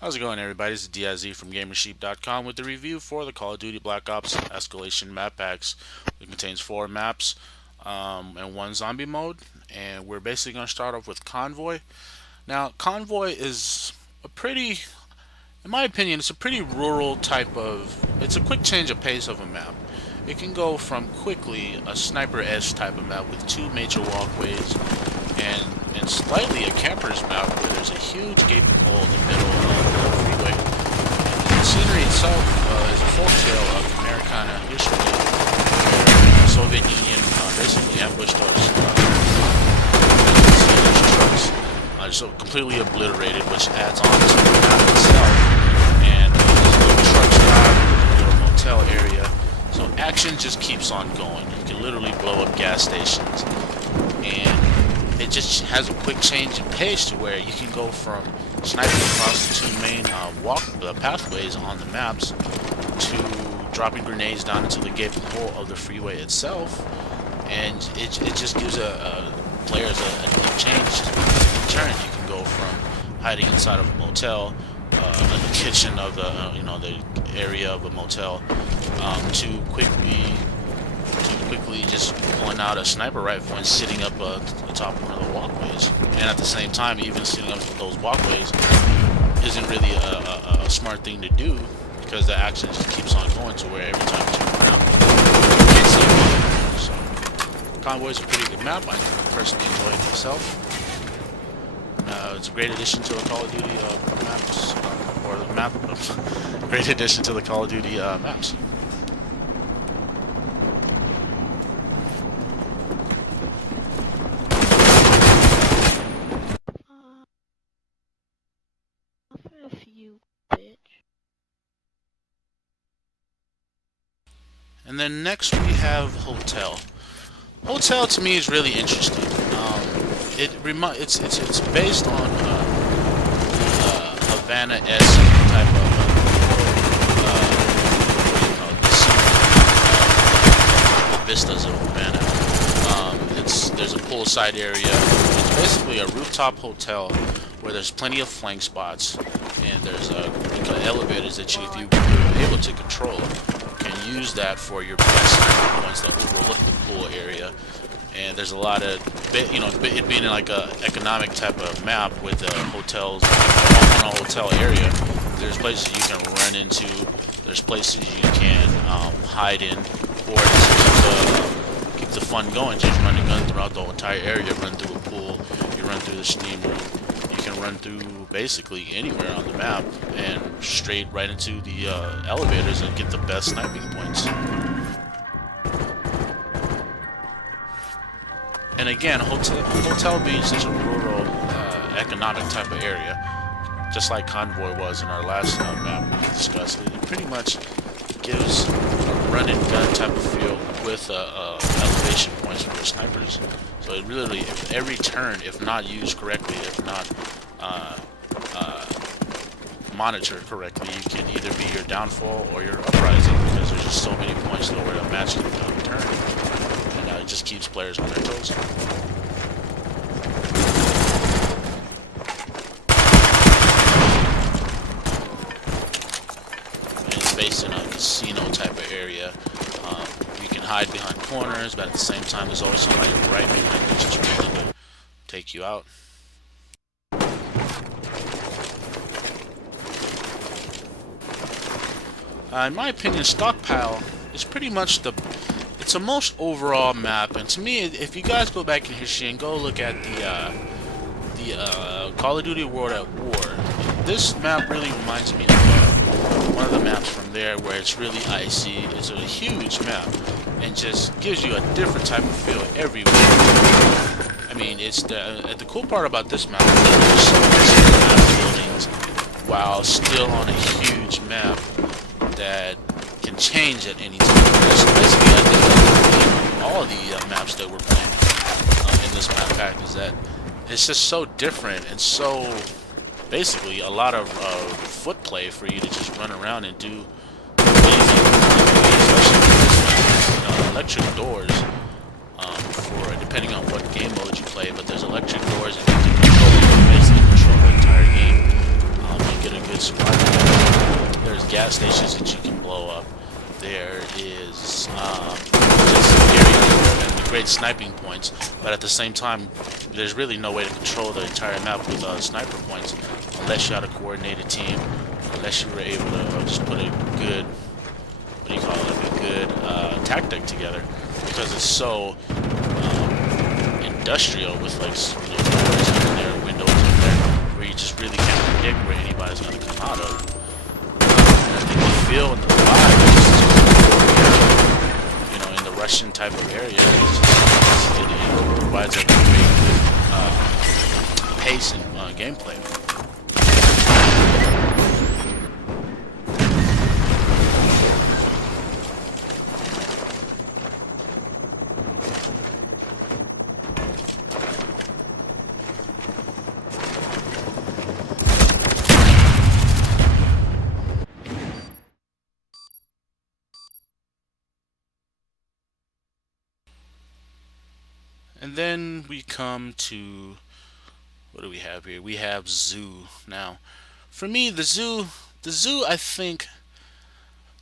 How's it going, everybody? This is DIZ from Gamersheep.com with the review for the Call of Duty Black Ops Escalation map packs. It contains 4 maps and 1 zombie mode, and we're basically going to start off with Convoy. Now, Convoy is a pretty, in my opinion, it's a pretty rural type of, it's a quick change of pace of a map. It can go from quickly a sniper-esque type of map with 2 major walkways and slightly a camper's map where there's a huge gaping hole in the middle of the freeway. And the scenery itself is a folktale of Americana history, where the Soviet Union basically ambushed us. Trucks just completely obliterated, which adds on to the map itself. And there's a little truck stop, a little motel area. So action just keeps on going. You can literally blow up gas stations, and it just has a quick change in pace to where you can go from sniping across the 2 main pathways on the maps to dropping grenades down into the gaping hole of the freeway itself, and it just gives players a new change in turn. You can go from hiding inside of a motel, in the kitchen of the the area of a motel, to quickly just pulling out a sniper rifle and sitting up atop one of the walkways. And at the same time, even sitting up those walkways isn't really a smart thing to do, because the action just keeps on going to where every time you turn around, you can't see anything. So, Convoy is a pretty good map. I personally enjoy it myself. It's a great addition to the Call of Duty maps, or the map. Great addition to the Call of Duty maps. And then next we have Hotel. Hotel to me is really interesting. It's based on Havana-esque type of the vistas of Havana. There's a poolside area. It's basically a rooftop hotel where there's plenty of flank spots, and there's elevators that if you're able to control, can use that for your best sniper points that overlook the pool area. And there's a lot of, it being like a economic type of map with hotels on a hotel area. There's places you can run into, there's places you can hide in, or just keep the fun going. Just run a gun throughout the entire area, run through a pool, you run through the steam room. You can run through basically anywhere on the map and straight right into the elevators and get the best sniping points. And again, Hotel being such a rural, economic type of area, just like Convoy was in our last map we discussed, it pretty much gives a run and gun type of feel with elevation points for the snipers. So it really, every turn, if not used correctly, if not monitored correctly, you can either be your downfall or your uprising, because there's just so many points where the match can turn, and it just keeps players on their toes. And it's based in a casino type of area. You can hide behind corners, but at the same time, there's always somebody right behind you just ready to take you out. In my opinion, Stockpile is pretty much it's the most overall map, and to me, if you guys go back in history and go look at the Call of Duty World at War, this map really reminds me of one of the maps from there, where it's really icy. It's a huge map and just gives you a different type of feel everywhere. I mean, it's the cool part about this map is there's so many buildings while still on a huge map that can change at any time. That's basically, I think, all of the maps that we're playing in this map pack, is that it's just so different and so basically a lot of foot play for you to just run around and do anything, especially with this map. Electric doors for depending on what game mode you play. But there's electric doors and you can basically control the entire game. You get a good spot. There's gas stations that you can blow up. There is just areas and great sniping points, but at the same time, there's really no way to control the entire map with sniper points unless you had a coordinated team, unless you were able to just put a good, what do you call it, a good tactic together, because it's so industrial with like doors in there, windows in there, where you just really can't predict where anybody's going to come out of. And I think the feel and the vibe is in the Russian type of area, it provides a great pace and gameplay. And then we come to, what do we have here? We have Zoo. Now, for me, the zoo, I think,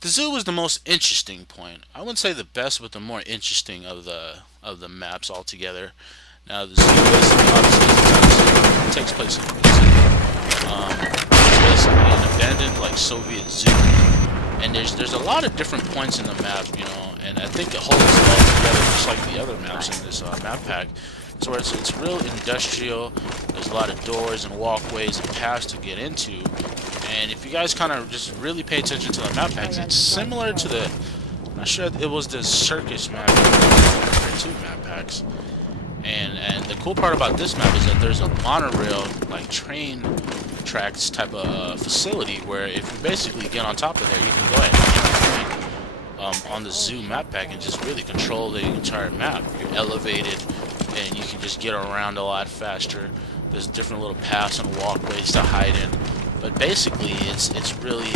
the zoo was the most interesting point. I wouldn't say the best, but the more interesting of the maps altogether. Now, the zoo obviously takes place in Brazil. It's basically an abandoned, like, Soviet zoo. And there's a lot of different points in the map, and I think it holds well together, just like the other maps in this map pack. So it's real industrial. There's a lot of doors and walkways and paths to get into. And if you guys kind of just really pay attention to the map packs, it's similar to the, I'm not sure it was the circus map, or 2 map packs. And the cool part about this map is that there's a monorail, like train tracks type of facility, where if you basically get on top of there, you can go ahead and on the zoo map pack and just really control the entire map. You're elevated and you can just get around a lot faster. There's different little paths and walkways to hide in, but basically it's really,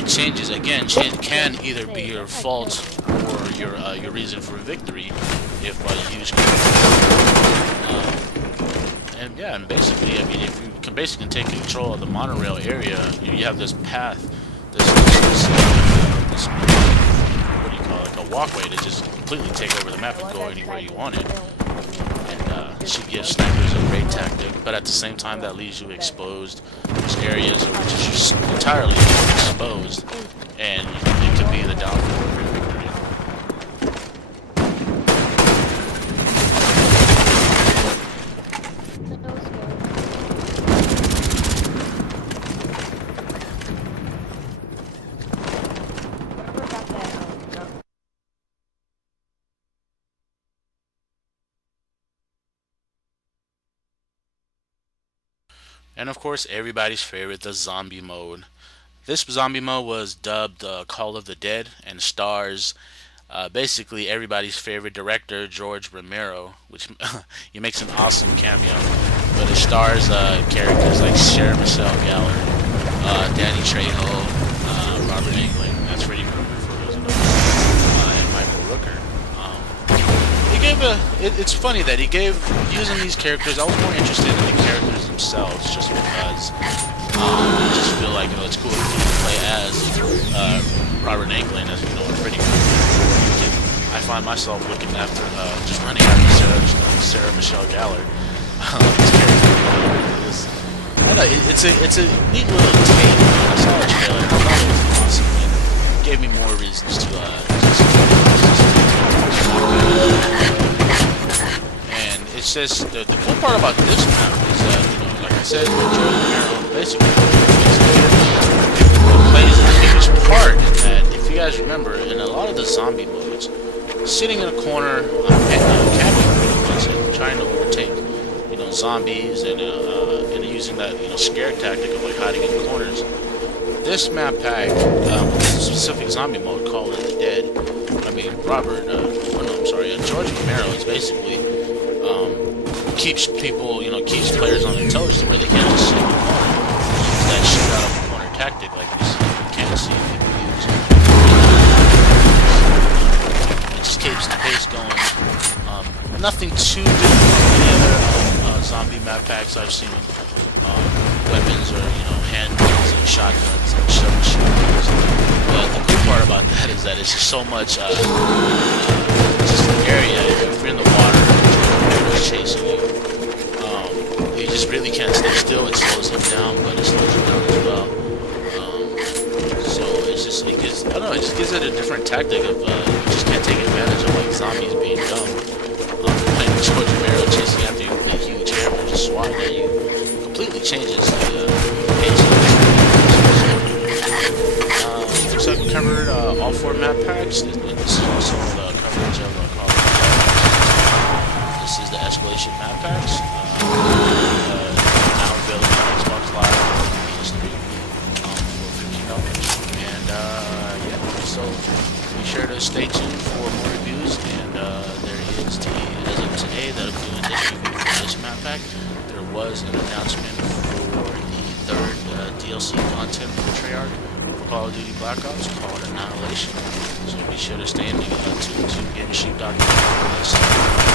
it changes. Again, can either be your fault or your reason for victory if you use and yeah, and basically, I mean, if you can basically take control of the monorail area, you have this path, this what do you call it, a walkway to just completely take over the map and go anywhere you want it. And it should give snipers a great tactic, but at the same time, that leaves you exposed. There's areas which is just entirely exposed, and it could be the downfall of your victory. And of course, everybody's favorite, the zombie mode. This zombie mode was dubbed Call of the Dead and stars basically everybody's favorite director, George Romero, which he makes an awesome cameo. But it stars characters like Sarah Michelle Gellar, Danny Trejo, Robert Englund, that's Freddy Krueger for those who know, and Michael Rooker. He gave it's funny that he gave, using these characters, I was more interested in the characters themselves, just because I just feel like it's cool to play as Robert Englund, as Freddy Krueger. I find myself looking after, just running after Sarah Michelle Gellar. I know, it's a neat little take. I saw the trailer, I thought it was awesome, and it gave me more reasons to and it's just the cool part about this map is that, like I said, George Romero basically plays a huge part in that. If you guys remember, in a lot of the zombie modes, sitting in a corner, camping pretty much, and trying to overtake, zombies, and using that, scare tactic of like hiding in corners. This map pack, this specific zombie mode, Call of the Dead. I mean, George Romero is basically keeps people, keeps players on their toes to where they can't just sit in the corner. That shoot out of the corner tactic, like you can't see people use. It just keeps the pace going. Nothing too different from the other zombie map packs I've seen. Weapons or handguns and shotguns and submachine guns. But the cool part about that is that it's just so much. Just an area. If you're in the water, it's chasing you. You just really can't stay still. It slows him down, but it slows you down as well. So it's just it gives I don't know. It just gives it a different tactic of you just can't take advantage of like zombies being dumb. Playing with George Romero chasing after you with a huge hammer just swatting at you completely changes the pace. So we covered all 4 map packs. This is also the coverage of Call of Duty. This is the Escalation map packs. Now available on Xbox Live and PS3 for $15. And yeah, so be sure to stay tuned for more reviews. And there is as of today that I'm doing this review for this map pack. There was an announcement for the 3rd DLC content for Treyarch for Call of Duty Black Ops called Annihilation. So be sure to stay in tuned to GamerSheep.com.